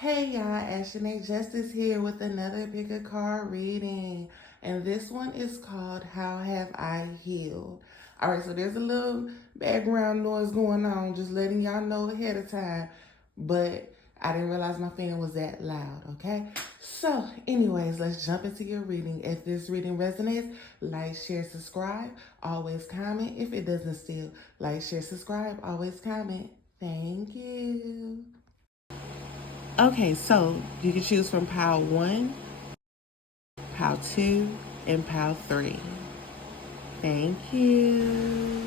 Hey y'all, Ashanae Justice here with another pick a card reading. And this one is called How Have I Healed? Alright, so there's a little background noise going on, just letting y'all know ahead of time. But I didn't realize my fan was that loud, okay? So, anyways, let's jump into your reading. If this reading resonates, like, share, subscribe. Always comment. If it doesn't still, like, share, subscribe. Always comment. Thank you. Okay, so you can choose from pile 1, pile 2, and pile 3. Thank you.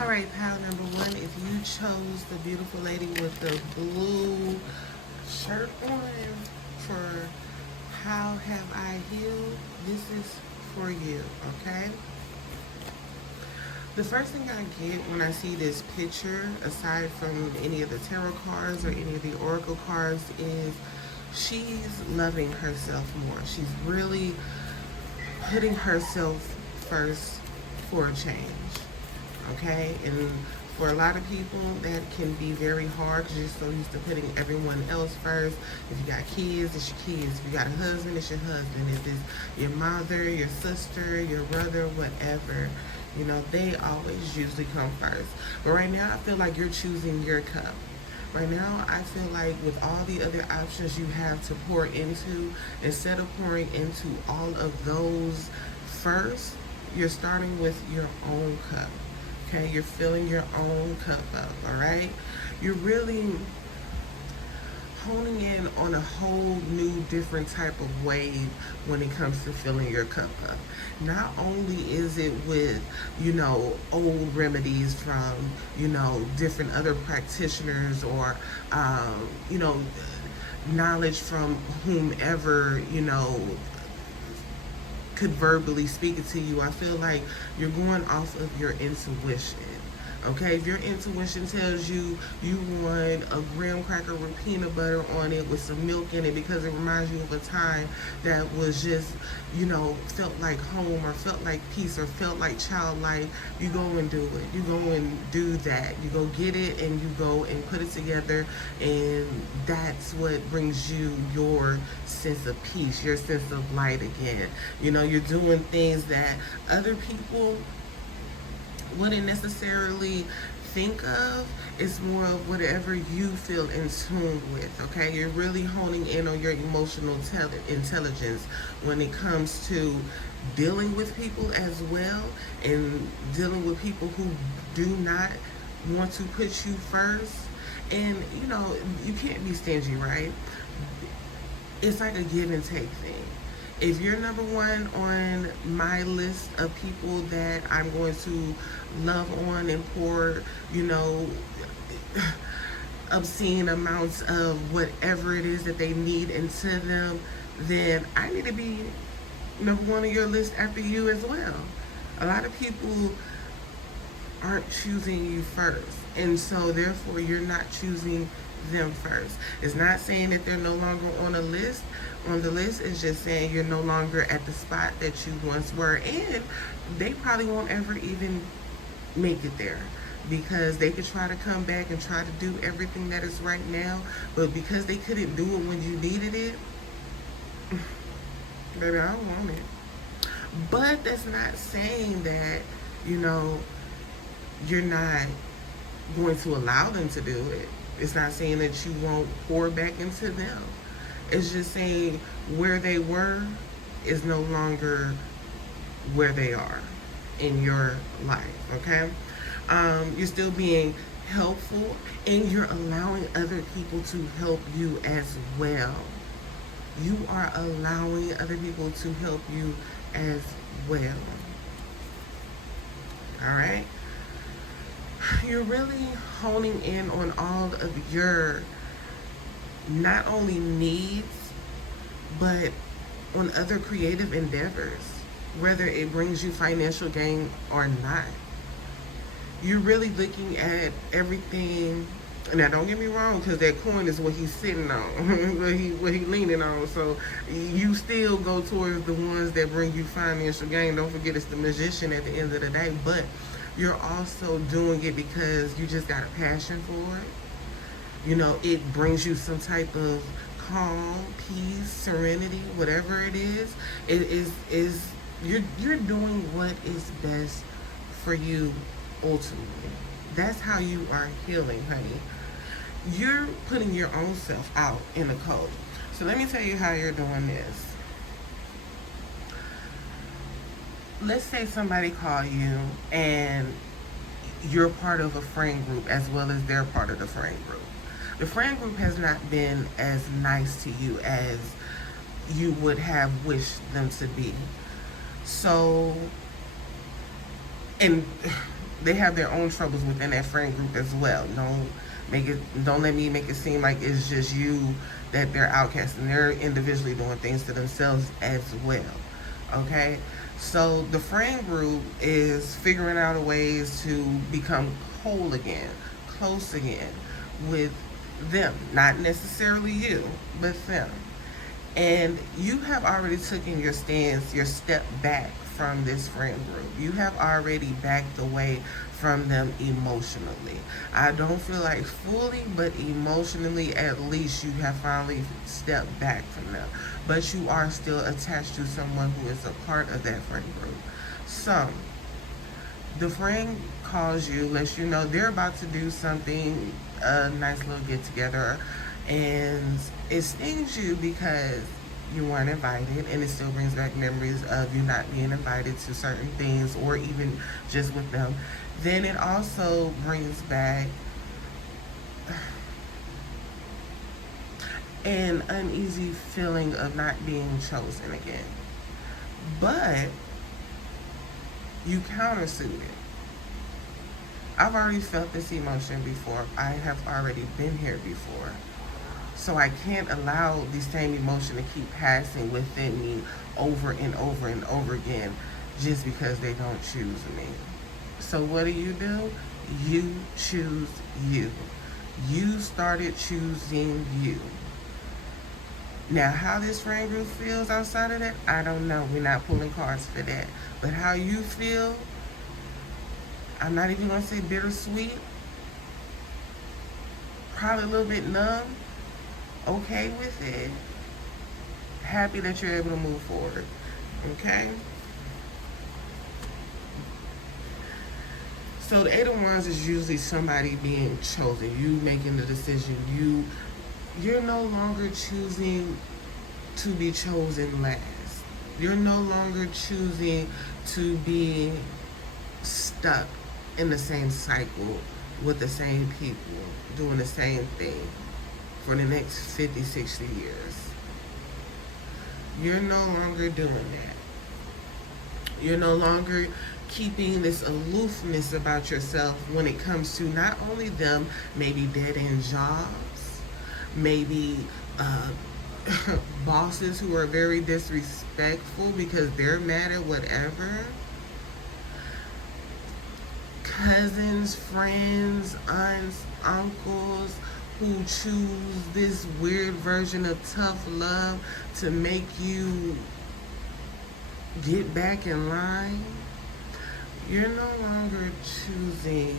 All right, pile number 1, if you chose the beautiful lady with the blue shirt on for How Have I Healed, this is for you, okay? The first thing I get when I see this picture, aside from any of the tarot cards or any of the oracle cards, is she's loving herself more. She's really putting herself first for a change, okay? And for a lot of people, that can be very hard because you're so used to putting everyone else first. If you got kids, it's your kids. If you got a husband, it's your husband. If it's your mother, your sister, your brother, whatever, you know, they always usually come first. But right now, I feel like you're choosing your cup. Right now, I feel like with all the other options you have to pour into, instead of pouring into all of those first, you're starting with your own cup. Okay, you're filling your own cup up, all right? You're really honing in on a whole new different type of wave when it comes to filling your cup up. Not only is it with, you know, old remedies from, you know, different other practitioners or, you know, knowledge from whomever, you know, could verbally speak it to you. I feel like you're going off of your intuition. Okay, if your intuition tells you you want a graham cracker with peanut butter on it with some milk in it because it reminds you of a time that was just, you know, felt like home or felt like peace or felt like childlike, you go and do it. You go and do that. You go get it and you go and put it together, and that's what brings you your sense of peace, your sense of light again. You know, you're doing things that other people wouldn't necessarily think of. It's more of whatever you feel in tune with, okay? You're really honing in on your emotional intelligence when it comes to dealing with people as well, and dealing with people who do not want to put you first. And, you know, you can't be stingy, right? It's like a give and take thing. If you're number 1 on my list of people that I'm going to love on and pour, you know, obscene amounts of whatever it is that they need into them, then I need to be number 1 on your list after you as well. A lot of people aren't choosing you first, and so therefore you're not choosing them first. It's not saying that they're no longer on the list. It's just saying you're no longer at the spot that you once were, and they probably won't ever even make it there, because they could try to come back and try to do everything that is right now, but because they couldn't do it when you needed it, baby, I don't want it. But that's not saying that, you know, you're not going to allow them to do it. It's not saying that you won't pour back into them. It's just saying where they were is no longer where they are in your life, okay? You're still being helpful, and you're allowing other people to help you as well. You are allowing other people to help you as well. All right? You're really honing in on all of your not only needs, but on other creative endeavors, whether it brings you financial gain or not. You're really looking at everything. Now, don't get me wrong, because that coin is what he's sitting on, what he leaning on. So you still go towards the ones that bring you financial gain. Don't forget, it's the magician at the end of the day. But you're also doing it because you just got a passion for it. You know, it brings you some type of calm, peace, serenity, whatever it is you're doing what is best for you ultimately. That's how you are healing, honey. You're putting your own self out in the cold. So let me tell you how you're doing this. Let's say somebody call you and you're part of a friend group as well as they're part of the friend group. The friend group has not been as nice to you as you would have wished them to be. So, and they have their own troubles within that friend group as well. Don't let me make it seem like it's just you that they're outcasting. They're individually doing things to themselves as well. Okay? So the friend group is figuring out ways to become whole again, close again with them. Not necessarily you, but them. And you have already taken your stance, your step back from this friend group. You have already backed away from them emotionally. I don't feel like fully, but emotionally at least you have finally stepped back from them. But you are still attached to someone who is a part of that friend group. So, the friend calls you, lets you know they're about to do something, a nice little get together, and it stings you because you weren't invited, and it still brings back memories of you not being invited to certain things or even just with them. Then it also brings back an uneasy feeling of not being chosen again. But you countersued it. I've already felt this emotion before. I have already been here before. So I can't allow the same emotion to keep passing within me over and over and over again just because they don't choose me. So what do? You choose you. You started choosing you. Now, how this friend group feels outside of that, I don't know. We're not pulling cards for that. But how you feel, I'm not even going to say bittersweet. Probably a little bit numb. Okay with it. Happy that you're able to move forward. Okay? So the Eight of Wands is usually somebody being chosen. You making the decision. You're no longer choosing to be chosen last. You're no longer choosing to be stuck in the same cycle with the same people doing the same thing for the next 50, 60 years. You're no longer doing that. You're no longer keeping this aloofness about yourself when it comes to not only them, maybe dead-end jobs, maybe bosses who are very disrespectful because they're mad at whatever, cousins, friends, aunts, uncles who choose this weird version of tough love to make you get back in line. You're no longer choosing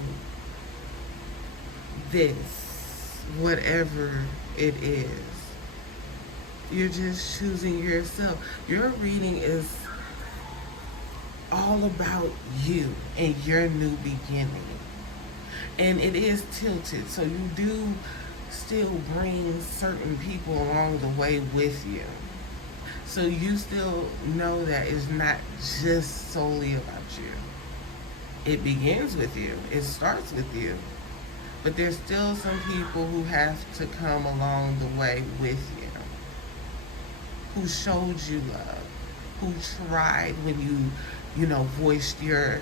this, whatever it is. You're just choosing yourself. Your reading is all about you and your new beginning. And it is tilted, so you do still bring certain people along the way with you. So you still know that it's not just solely about you. It begins with you. It starts with you. But there's still some people who have to come along the way with you, who showed you love, who tried when you voiced your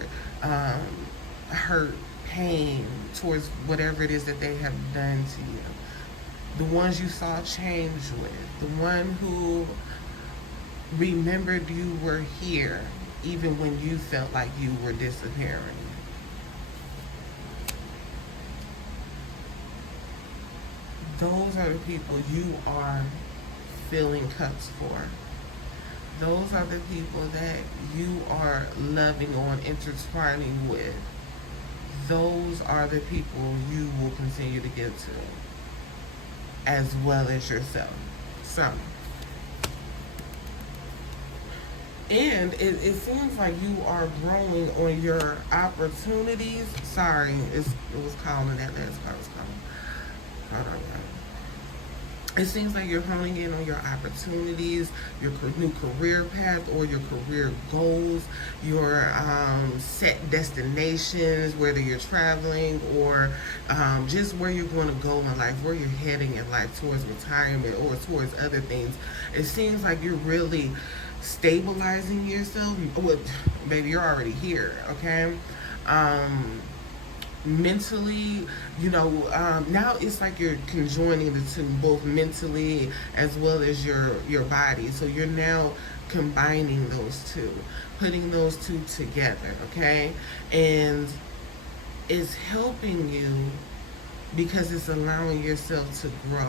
hurt, pain towards whatever it is that they have done to you. The ones you saw change with, the one who remembered you were here even when you felt like you were disappearing. Those are the people you are filling cups for. Those are the people that you are loving on, intertwining with. Those are the people you will continue to give to, as well as yourself. So, and it seems like you are growing on your opportunities. Sorry, it was calling that last part was calling. Hold on, y'all. It seems like you're honing in on your opportunities, your new career path, or your career goals, your set destinations, whether you're traveling or just where you're going to go in life, where you're heading in life towards retirement or towards other things. It seems like you're really stabilizing yourself. Well, baby, you're already here, okay? Mentally, now it's like you're conjoining the two, both mentally as well as your body. So you're now combining those two, putting those two together, okay? And it's helping you because it's allowing yourself to grow.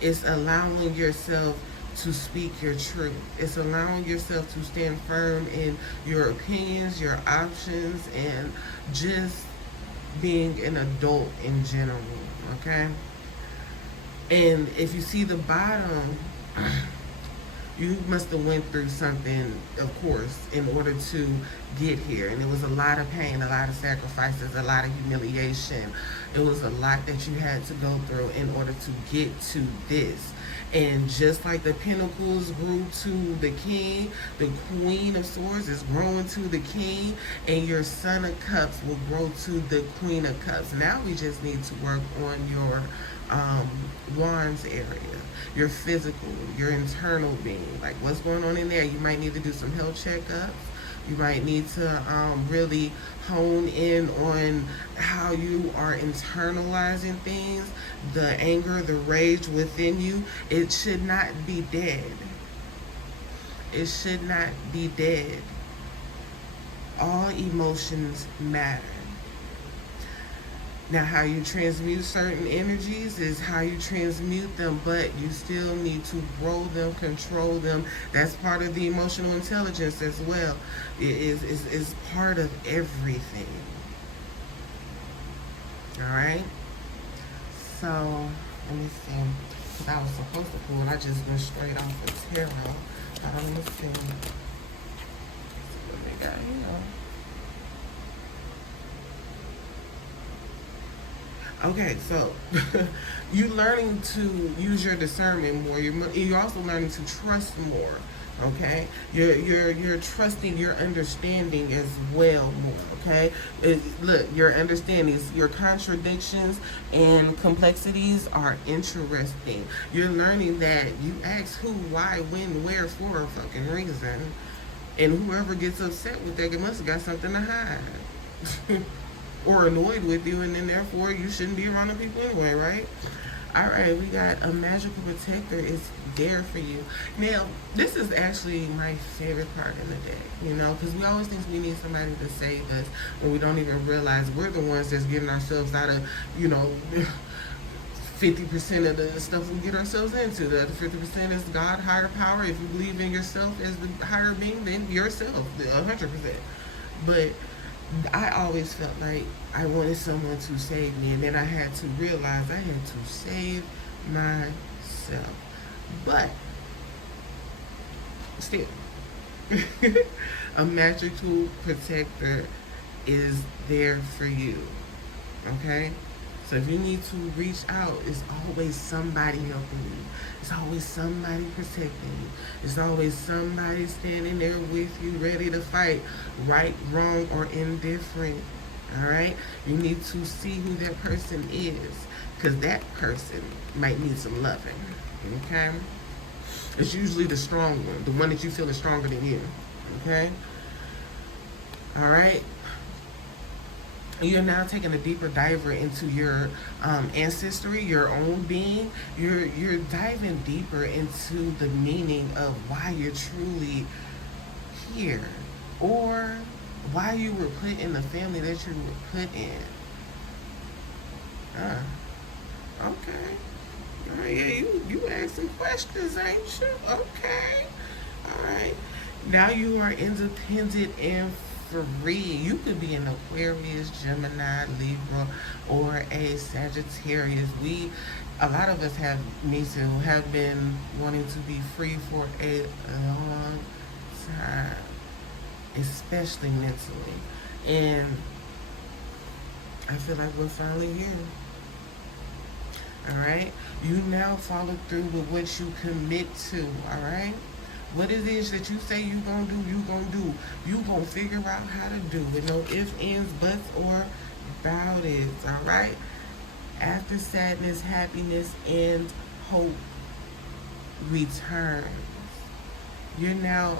It's allowing yourself to speak your truth. It's allowing yourself to stand firm in your opinions, your options, and just being an adult in general, okay? And if you see the bottom, you must have went through something, of course, in order to get here. And it was a lot of pain, a lot of sacrifices, a lot of humiliation. It was a lot that you had to go through in order to get to this. And just like the pentacles grew to the king, the queen of swords is growing to the king, and your son of cups will grow to the queen of cups. Now we just need to work on your wands area, your physical, your internal being. Like what's going on in there? You might need to do some health checkups. You might need to really hone in on how you are internalizing things, the anger, the rage within you. It should not be dead. It should not be dead. All emotions matter. Now, how you transmute certain energies is how you transmute them, but you still need to grow them, control them. That's part of the emotional intelligence as well. It is part of everything. All right? So, let me see. Because I was supposed to pull it. I just went straight off of tarot. Let me see. Let's see what they got here. Okay, so you're learning to use your discernment more. You're also learning to trust more. Okay, you're trusting your understanding as well more. Okay, look, your understandings, your contradictions and complexities are interesting. You're learning that you ask who, why, when, where for a fucking reason, and whoever gets upset with that must have got something to hide. Or annoyed with you, and then therefore you shouldn't be around the people anyway, right? All right, we got a magical protector is there for you. Now, this is actually my favorite part of the day, because we always think we need somebody to save us when we don't even realize we're the ones that's getting ourselves out of, 50% of the stuff we get ourselves into. The other 50% is God, higher power. If you believe in yourself as the higher being, then yourself, 100%. But I always felt like I wanted someone to save me, and then I had to realize I had to save myself. But still, a magical protector is there for you. Okay? So if you need to reach out, it's always somebody helping you. It's always somebody protecting you. It's always somebody standing there with you, ready to fight, right, wrong, or indifferent. All right? You need to see who that person is, because that person might need some loving. Okay? It's usually the strong one, the one that you feel is stronger than you. Okay? All right? You're now taking a deeper diver into your ancestry, your own being. You're diving deeper into the meaning of why you're truly here, or why you were put in the family that you were put in. Okay. Oh, yeah, you asking questions, ain't you? Okay. All right. Now you are independent and free. You could be an Aquarius, Gemini, Libra, or a Sagittarius. A lot of us have, me too, have been wanting to be free for a long time, especially mentally. And I feel like we're finally here. All right? You now follow through with what you commit to. All right? What it is that you say you gonna do, you gonna do. You gonna figure out how to do it. No ifs, ands, buts, or about it. All right? After sadness, happiness, and hope returns. You're now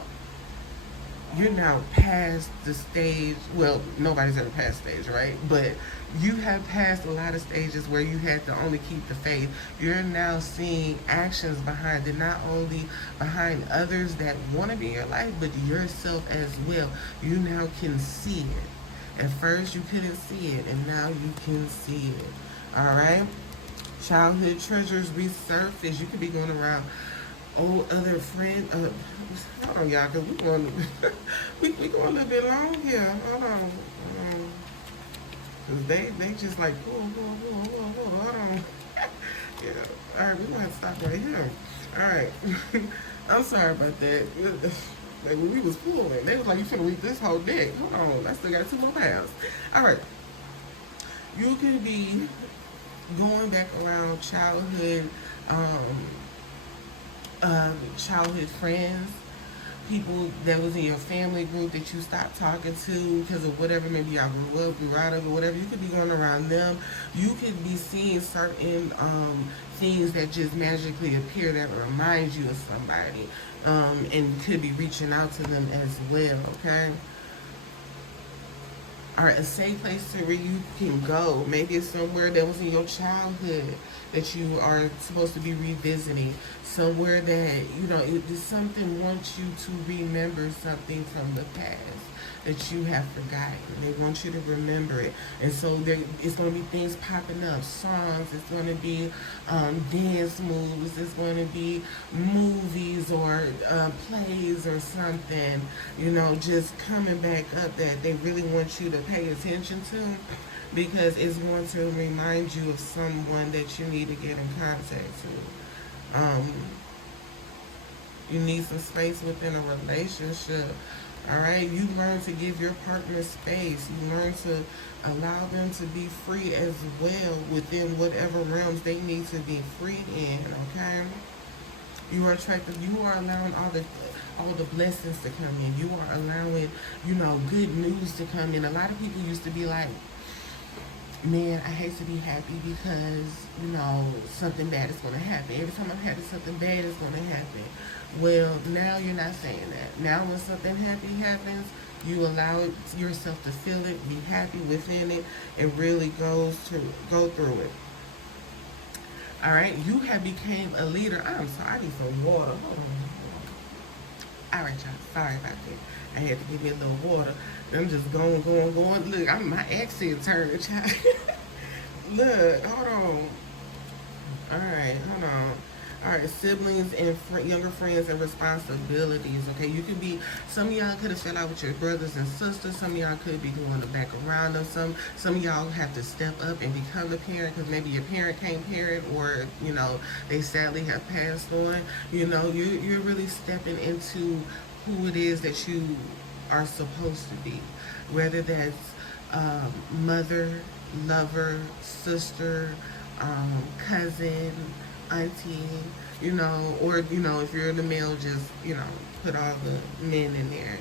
past the stage. Well, nobody's ever past stage, right? But you have passed a lot of stages where you had to only keep the faith. You're now seeing actions behind it, not only behind others that want to be in your life, but yourself as well. You now can see it. At first you couldn't see it, and now you can see it. All right? Childhood treasures resurface. You could be going around old other friend. Hold on, y'all, because we going we going a little bit long here. Hold on. Because they just like, hold on. Yeah. All right, we're going to have to stop right here. All right. I'm sorry about that. Like when we was fooling, they was like, you finna read this whole deck. Hold on, I still got 2 more paths. All right. You can be going back around childhood friends, people that was in your family group that you stopped talking to because of whatever, maybe y'all grew up, grew out of, or whatever. You could be going around them. You could be seeing certain things that just magically appear that remind you of somebody, and could be reaching out to them as well, okay? Or a safe place to where you can go. Maybe it's somewhere that was in your childhood that you are supposed to be revisiting. Somewhere that, something wants you to remember something from the past that you have forgotten. They want you to remember it. And so it's going to be things popping up. Songs, it's going to be dance moves, it's going to be movies or plays or something, just coming back up that they really want you to pay attention to, because it's going to remind you of someone that you need to get in contact to. You need some space within a relationship. All right, you learn to give your partner space. You learn to allow them to be free as well within whatever realms they need to be freed in. Okay, you are attractive. You are allowing all the blessings to come in. You are allowing, good news to come in. A lot of people used to be like, man, I hate to be happy because, something bad is going to happen. Every time I'm happy, something bad is going to happen. Well, now you're not saying that. Now when something happy happens, you allow yourself to feel it, be happy within it, and really go through it. All right, you have became a leader. I'm sorry, I need some water. Hold on. All right, y'all, sorry about that. I had to give me a little water. I'm just going. Look, my accent turned, child. Look, hold on. All right, hold on. All right, siblings and younger friends and responsibilities. Okay, you could be, some of y'all could have fell out with your brothers and sisters. Some of y'all could be going back around them. Some of y'all have to step up and become a parent because maybe your parent can't parent, or they sadly have passed on. You're really stepping into who it is that you are supposed to be, whether that's mother, lover, sister, cousin, auntie, or if you're the male, just put all the men in there,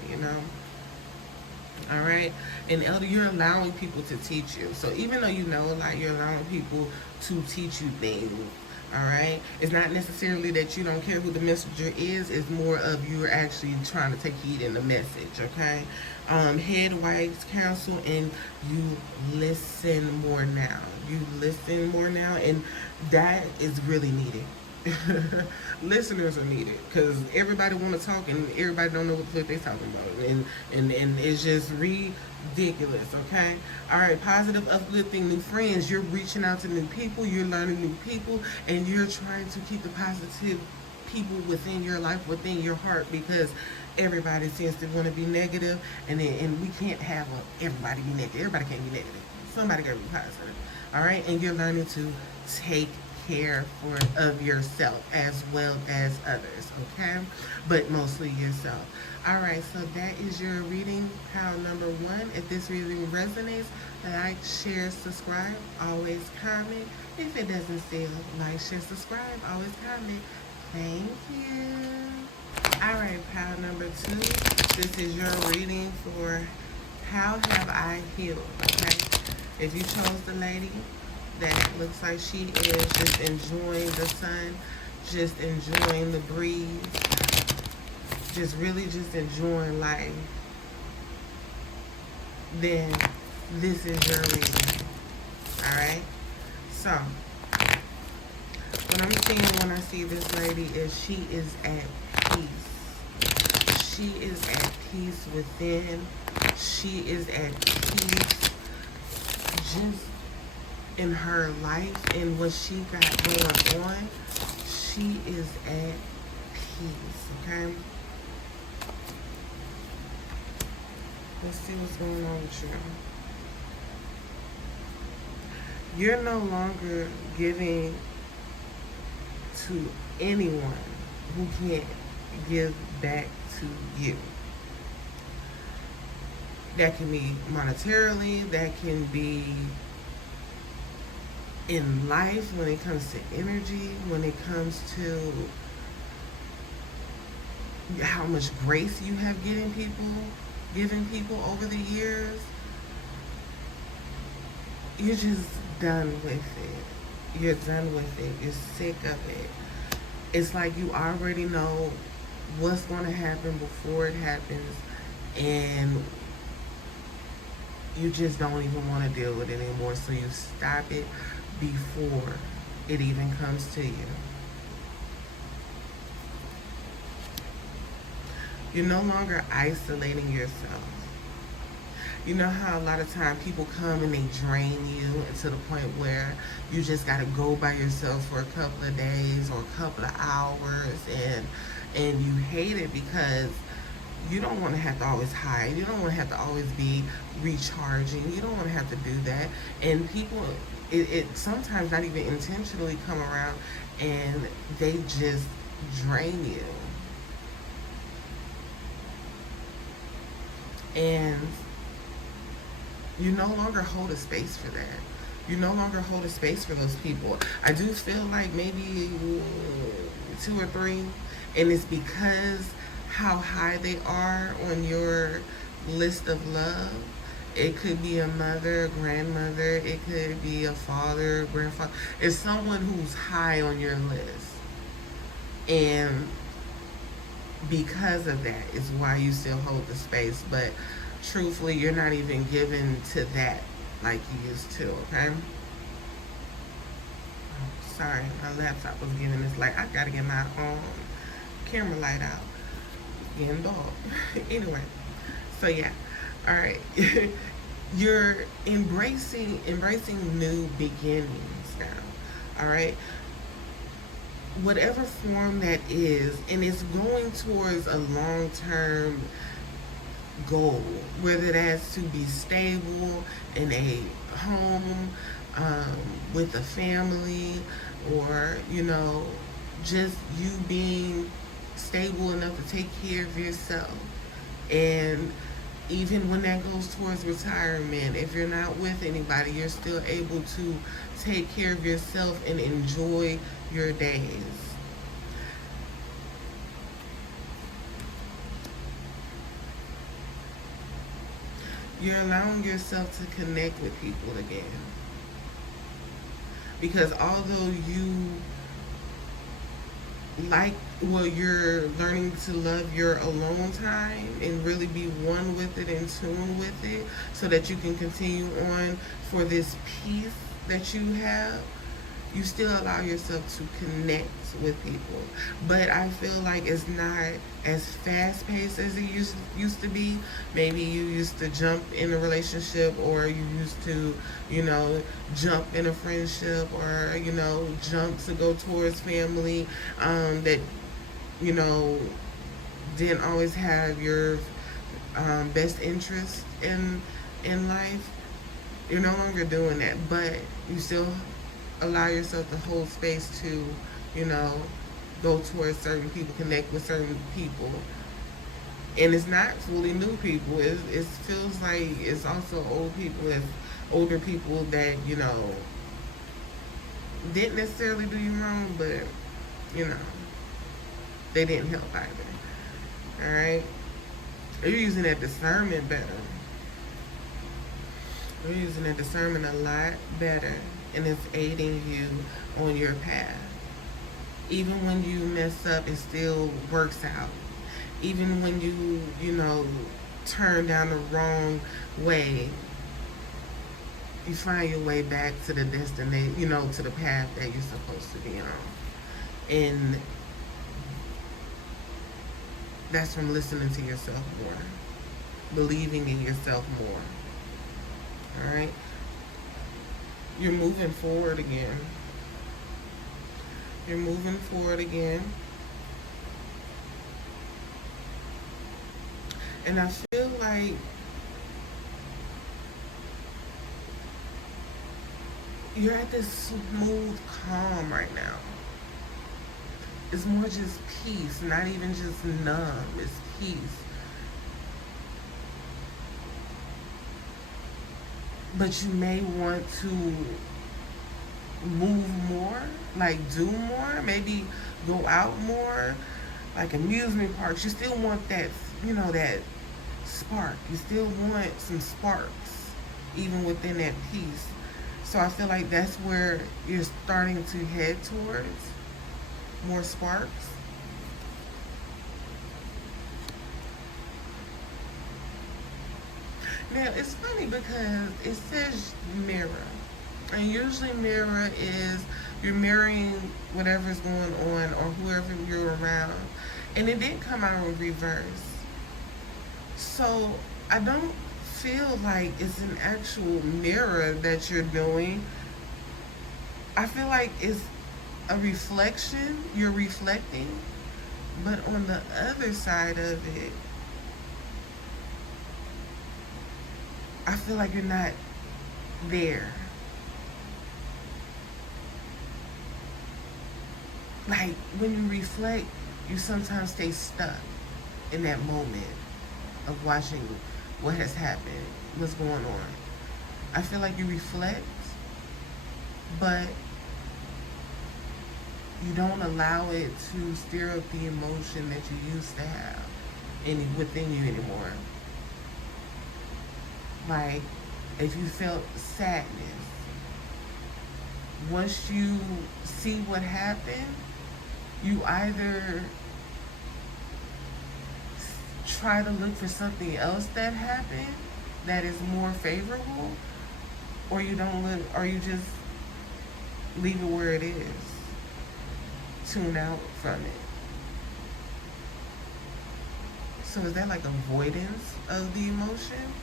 all right. And elder, you're allowing people to teach you. So even though you know a lot, you're allowing people to teach you things. All right, it's not necessarily that you don't care who the messenger is. It's more of you're actually trying to take heed in the message. Okay, head wise counsel, and you listen more now. You listen more now, and that is really needed. Listeners are needed because everybody want to talk and everybody don't know what the fuck they talking about, and it's just ridiculous. Okay, all right, positive, uplifting, new friends. You're reaching out to new people, you're learning new people, and you're trying to keep the positive people within your life, within your heart, because everybody seems to want to be negative, and we can't have everybody be negative. Everybody can't be negative. Somebody gotta be positive. All right, and you're learning to take care of yourself as well as others. Okay, but mostly yourself. All right, so that is your reading pile number 1. If this reading resonates, like, share, subscribe, always comment. If it doesn't still, like, share, subscribe, always comment. Thank you. All right, pile number 2. This is your reading for how have I healed, okay? If you chose the lady that looks like she is just enjoying the sun, just enjoying the breeze, just really just enjoying life, then this is your reading. Alright? So, what I'm seeing when I see this lady is she is at peace. She is at peace within. She is at peace just in her life and what she got going on. She is at peace, okay? Let's see what's going on with you. You're no longer giving to anyone who can't give back to you. That can be monetarily, that can be in life, when it comes to energy, when it comes to how much grace you have given people over the years. You're just done with it. You're done with it. You're sick of it. It's like you already know what's going to happen before it happens, and you just don't even want to deal with it anymore, so you stop it before it even comes to you. You're no longer isolating yourself. You know how a lot of times people come and they drain you to the point where you just got to go by yourself for a couple of days or a couple of hours, and you hate it because you don't want to have to always hide. You don't want to have to always be recharging. You don't want to have to do that. And people, it sometimes not even intentionally come around and they just drain you. And you no longer hold a space for that. You no longer hold a space for those people. I do feel like maybe 2 or 3, and it's because how high they are on your list of love. It could be a mother, a grandmother, it could be a father, grandfather. It's someone who's high on your list. And because of that is why you still hold the space. But truthfully, you're not even given to that like you used to, okay? Oh, sorry, my laptop was giving this light. I gotta get my camera light out. Getting dark. Anyway, so yeah, all right. You're embracing new beginnings now, all right? Whatever form that is, and it's going towards a long-term goal, whether that's to be stable in a home, with a family, or, you know, just you being stable enough to take care of yourself. And even when that goes towards retirement, if you're not with anybody, you're still able to take care of yourself and enjoy your days. You're allowing yourself to connect with people again. Because although you're learning to love your alone time and really be one with it, in tune with it, so that you can continue on for this peace that you have, you still allow yourself to connect with people. But I feel like it's not as fast paced as it used to be. Maybe you used to jump in a relationship, or you used to, you know, jump in a friendship, or, you know, jump to go towards family, that you know, didn't always have your best interest in life, you're no longer doing that, but you still allow yourself to hold space to, you know, go towards certain people, connect with certain people. And it's not fully new people. It feels like it's also old people, it's older people that, you know, didn't necessarily do you wrong, but, you know, they didn't help either. Alright? You're using that discernment better. You're using that discernment a lot better, and it's aiding you on your path. Even when you mess up, it still works out. Even when you know, turn down the wrong way, you find your way back to the destination, you know, to the path that you're supposed to be on. And that's from listening to yourself more, believing in yourself more. All right? You're moving forward again. You're moving forward again. And I feel like you're at this smooth calm right now. It's more just peace, not even just numb. It's peace. But you may want to move more, like do more, maybe go out more, like amusement parks. You still want that, you know, that spark. You still want some sparks, even within that peace. So I feel like that's where you're starting to head towards more sparks. Now, it's funny because it says mirror. And usually mirror is you're mirroring whatever's going on or whoever you're around. And it did come out in reverse. So I don't feel like it's an actual mirror that you're doing. I feel like it's a reflection. You're reflecting. But on the other side of it, I feel like you're not there. Like when you reflect, you sometimes stay stuck in that moment of watching what has happened, what's going on. I feel like you reflect, but you don't allow it to stir up the emotion that you used to have within you anymore. Like, if you felt sadness, once you see what happened, you either try to look for something else that happened that is more favorable, or you don't look, or you just leave it where it is. Tune out from it. So is that like avoidance of the emotion?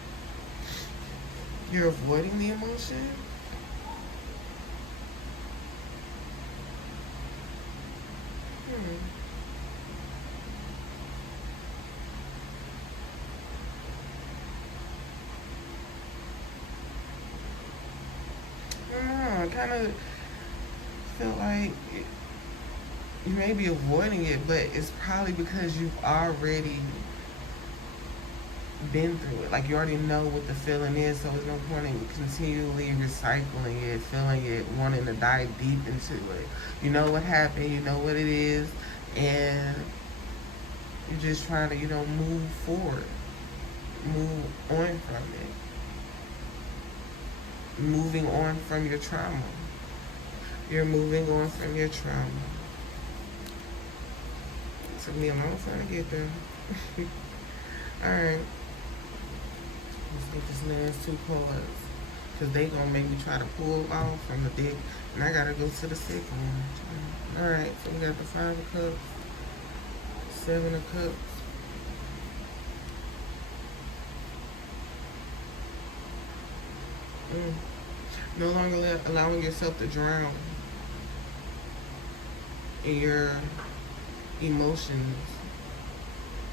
You're avoiding the emotion? I don't know. I kind of feel like you may be avoiding it, but it's probably because you've already been through it. Like you already know what the feeling is, so there's no point in continually recycling it, feeling it, wanting to dive deep into it. You know what happened, you know what it is, and you're just trying to, you know, move forward, move on from it, moving on from your trauma. You're moving on from your trauma. It took me a long time to get there. Alright. Let's get this last 2 pull-ups. Because they going to make me try to pull off from the dick. And I got to go to the second one. Alright, so we got the 5 of cups. 7 of cups. No longer allowing yourself to drown in your emotions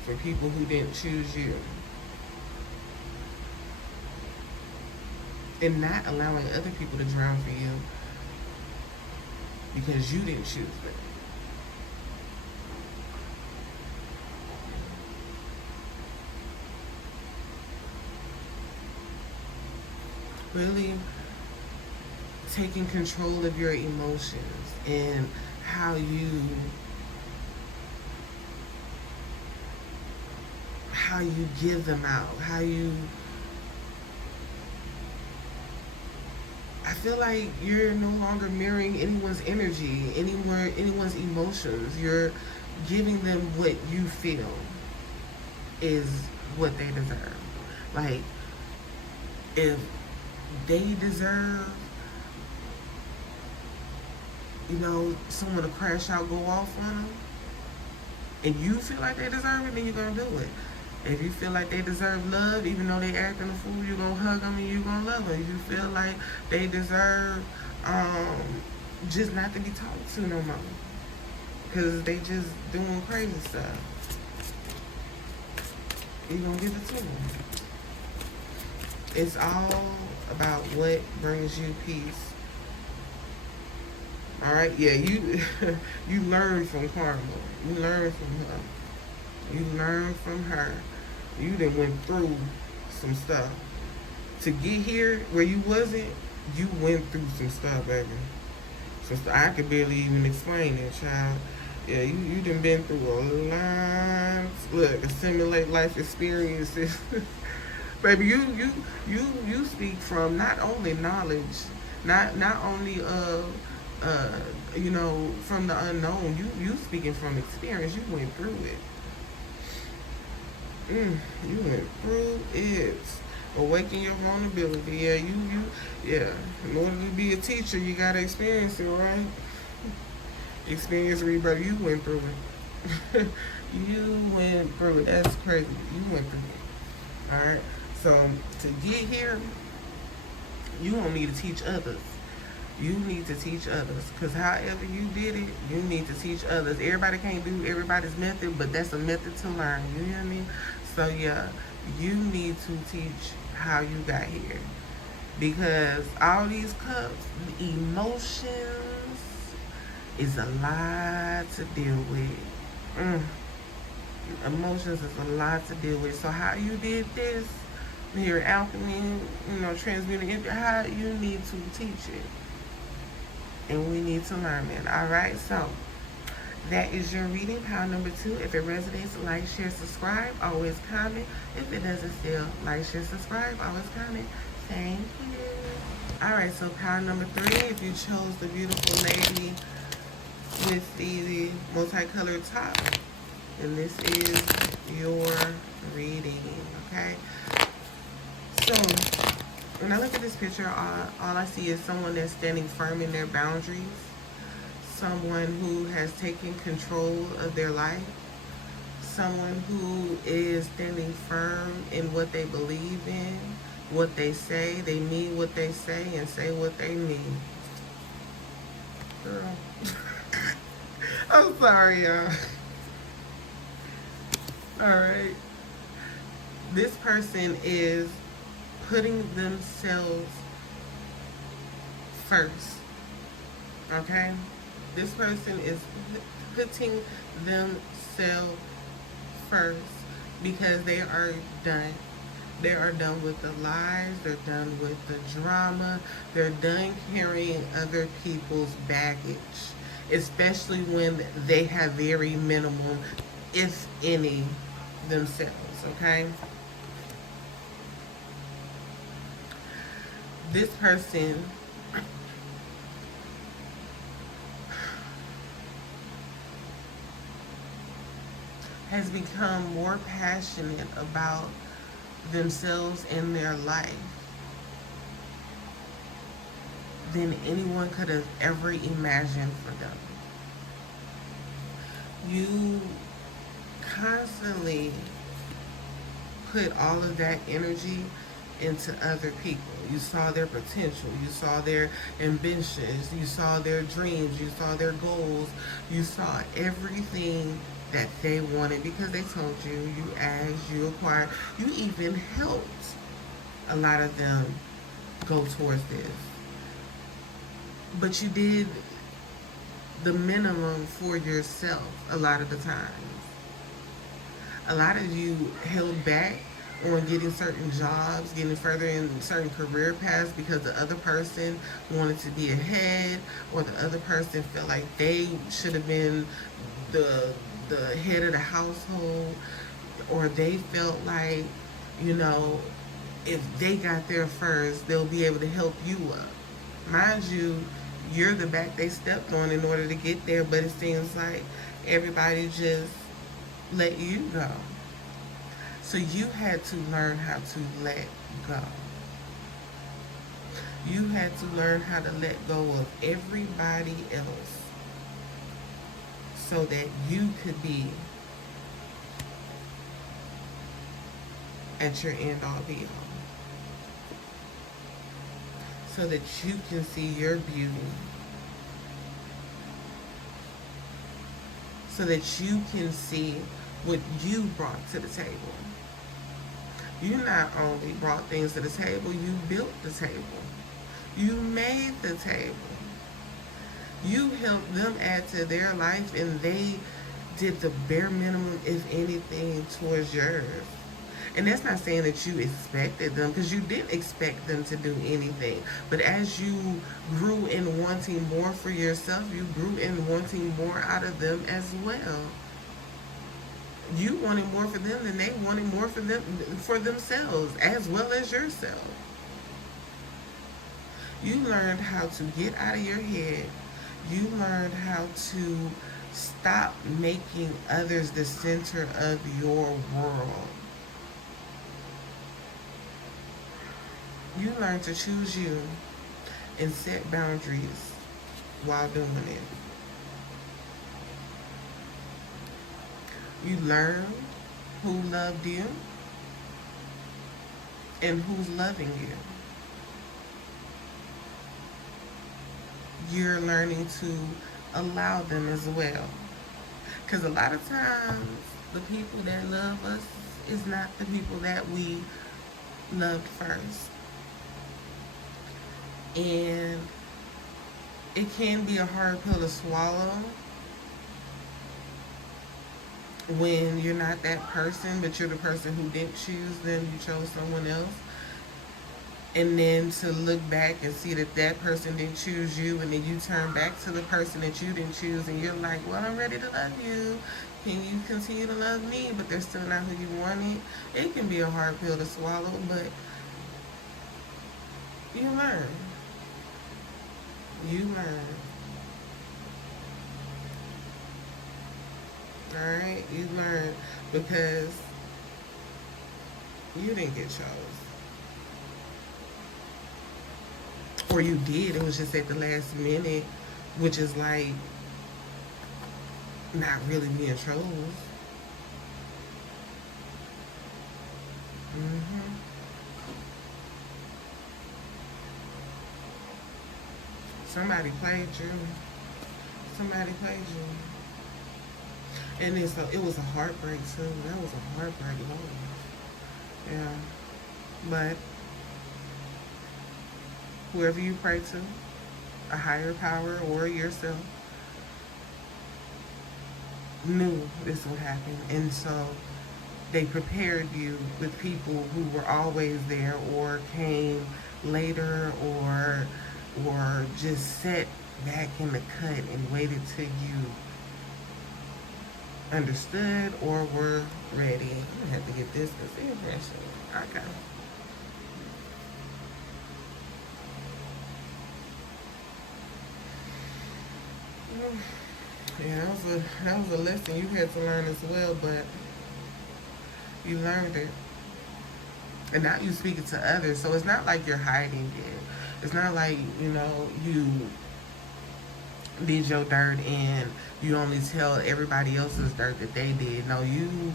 for people who didn't choose you. And not allowing other people to drown for you because you didn't choose them. Really taking control of your emotions and how you give them out, I feel like you're no longer mirroring anyone's energy, anyone's emotions. You're giving them what you feel is what they deserve. Like, if they deserve, someone to crash out, go off on them, and you feel like they deserve it, then you're going to do it. If you feel like they deserve love, even though they acting a fool, you're going to hug them and you're going to love them. If you feel like they deserve just not to be talked to no more because they just doing crazy stuff, you're going to give it to them. It's all about what brings you peace. All right? Yeah, you you learn from karma. You learn from her. You learn from her. You done went through some stuff. To get here where you wasn't, you went through some stuff, baby. So I could barely even explain it, child. Yeah, you done been through a lot. Look, assimilate life experiences. Baby, you speak from not only knowledge, not only from the unknown. You speaking from experience. You went through it. You went through it. Awaken your vulnerability. Yeah. In order to be a teacher, you gotta experience it, right? Experience it, brother. You went through it. You went through it. That's crazy. You went through it. All right. So to get here, you don't need to teach others. You need to teach others, because however you did it, you need to teach others. Everybody can't do everybody's method, but that's a method to learn. You know what I mean? So yeah, you need to teach how you got here, because all these cups, emotions is a lot to deal with. Emotions is a lot to deal with. So how you did this here, alchemy, transmuting, how you need to teach it. And we need to learn it. Alright, so that is your reading, pile number 2. If it resonates, like, share, subscribe. Always comment. If it doesn't still, like, share, subscribe. Always comment. Thank you. Alright, so pile number 3, if you chose the beautiful lady with the multicolored top, and this is your reading, okay? So when I look at this picture, all I see is someone that's standing firm in their boundaries, someone who has taken control of their life, someone who is standing firm in what they believe in, what they say. They mean what they say and say what they mean. Girl. I'm sorry, y'all. Alright. This person is putting themselves first. Okay? This person is putting themselves first because they are done. They are done with the lies. They're done with the drama. They're done carrying other people's baggage, especially when they have very minimal, if any, themselves. Okay? This person has become more passionate about themselves and their life than anyone could have ever imagined for them. You constantly put all of that energy into other people. You saw their potential, you saw their ambitions, you saw their dreams, you saw their goals, you saw everything that they wanted because they told you, you asked, you acquired, you even helped a lot of them go towards this. But you did the minimum for yourself a lot of the times. A lot of you held back on getting certain jobs, getting further in certain career paths because the other person wanted to be ahead, or the other person felt like they should have been the head of the household, or they felt like, you know, if they got there first, they'll be able to help you up. Mind you, you're the back they stepped on in order to get there, but it seems like everybody just let you go. So you had to learn how to let go. You had to learn how to let go of everybody else so that you could be at your end all be all. So that you can see your beauty. So that you can see what you brought to the table. You not only brought things to the table, you built the table. You made the table. You helped them add to their life, and they did the bare minimum, if anything, towards yours. And that's not saying that you expected them, because you didn't expect them to do anything. But as you grew in wanting more for yourself, you grew in wanting more out of them as well. You wanted more for them than they wanted more for themselves, as well as yourself. You learned how to get out of your head. You learned how to stop making others the center of your world. You learn to choose you and set boundaries while doing it. You learn who loved you and who's loving you. You're learning to allow them as well. Because a lot of times, the people that love us is not the people that we loved first. And it can be a hard pill to swallow when you're not that person, but you're the person who didn't choose them, you chose someone else. And then to look back and see that that person didn't choose you, and then you turn back to the person that you didn't choose, and you're like, well, I'm ready to love you. Can you continue to love me? But they're still not who you wanted. It can be a hard pill to swallow, but you learn. You learn. Alright? You learn because you didn't get chose. Or you did, it was just at the last minute, which is like not really being chose. Somebody played you. Somebody played you. And it was a heartbreak too. That was a heartbreak moment. Yeah. But whoever you pray to, a higher power or yourself, knew this would happen. And so they prepared you with people who were always there or came later or just sat back in the cut and waited till you understood or were ready. I'm gonna have to get this impression. Okay. Yeah, that was a lesson you had to learn as well, but you learned it. And now you speak it to others, so it's not like you're hiding it. It's not like, you did your dirt and you only tell everybody else's dirt that they did. No, you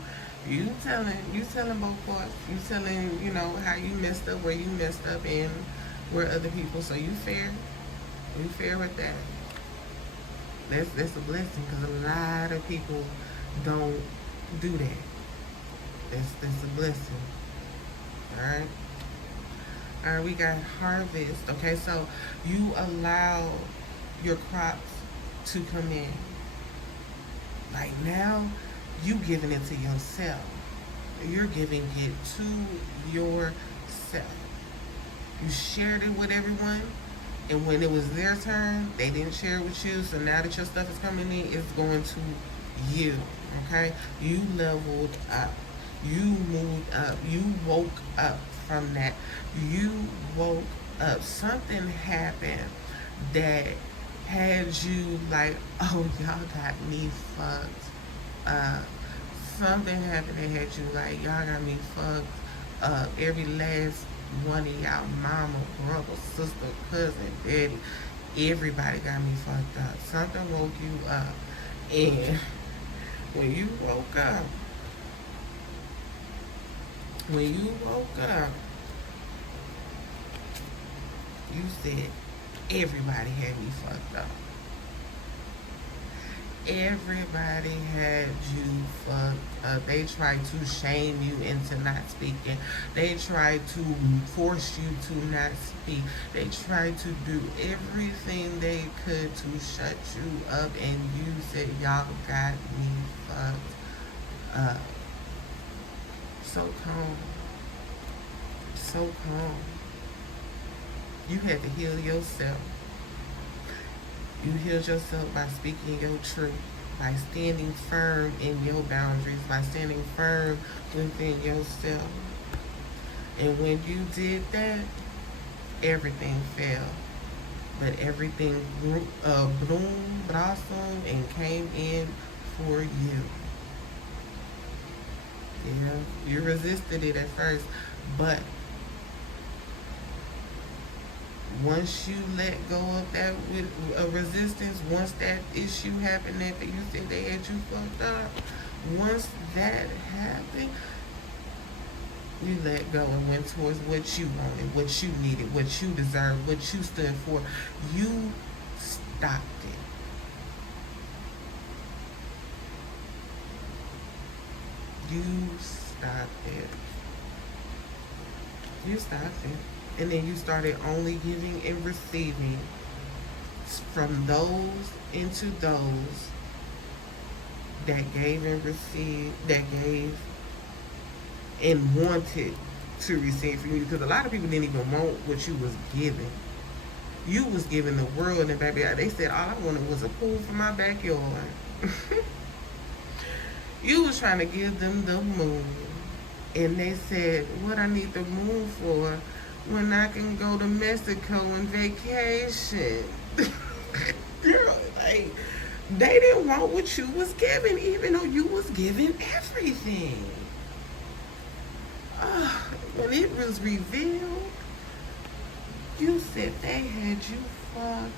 telling both parts. You telling, how you messed up, where you messed up, and where other people. So you fair. You fair with that. That's a blessing, because a lot of people Don't do that. That's a blessing. Alright? Alright, we got harvest. Okay, so you allow your crops to come in. Like now, you giving it to yourself. You're giving it to yourself. You shared it with everyone, and when it was their turn, they didn't share it with you. So now that your stuff is coming in, it's going to you. Okay? You leveled up. You moved up. You woke up from that. You woke up. Something happened that had you like, oh, y'all got me fucked up. Something happened that had you like, y'all got me fucked up. Every last one of y'all, mama, brother, sister, cousin, daddy, everybody got me fucked up. Something woke you up. And when you woke up, you said, everybody had me fucked up. Everybody had you fucked up. They tried to shame you into not speaking. They tried to force you to not speak. They tried to do everything they could to shut you up, and you said, y'all got me fucked up. So calm. So calm. You had to heal yourself. You healed yourself by speaking your truth, by standing firm in your boundaries, by standing firm within yourself. And when you did that, everything fell. But everything grew, bloomed, blossomed, and came in for you. Yeah, you resisted it at first, but once you let go of that with resistance, once that issue happened that you said they had you fucked up, once that happened, you let go and went towards what you wanted, what you needed, what you deserved, what you stood for. You stopped it. You stopped it. You stopped it. And then you started only giving and receiving from those into those that gave and received, that gave and wanted to receive from you. Because a lot of people didn't even want what you was giving. You was giving the world, and baby, they said all I wanted was a pool for my backyard. You was trying to give them the moon. And they said, what I need the moon for when I can go to Mexico on vacation. Girl, like, they didn't want what you was giving, even though you was giving everything. When it was revealed, you said they had you fucked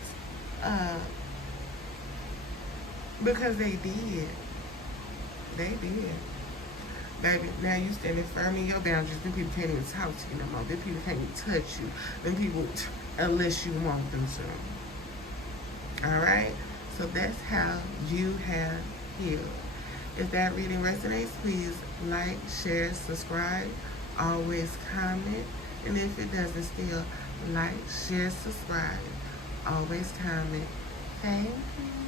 up. Because they did. They did. Baby, now you standing firm in your boundaries. Them people can't even talk to you no more. Them people can't even touch you. Them people, unless you want them to. Alright? So that's how you have healed. If that reading resonates, please like, share, subscribe. Always comment. And if it doesn't still, like, share, subscribe. Always comment. Thank you.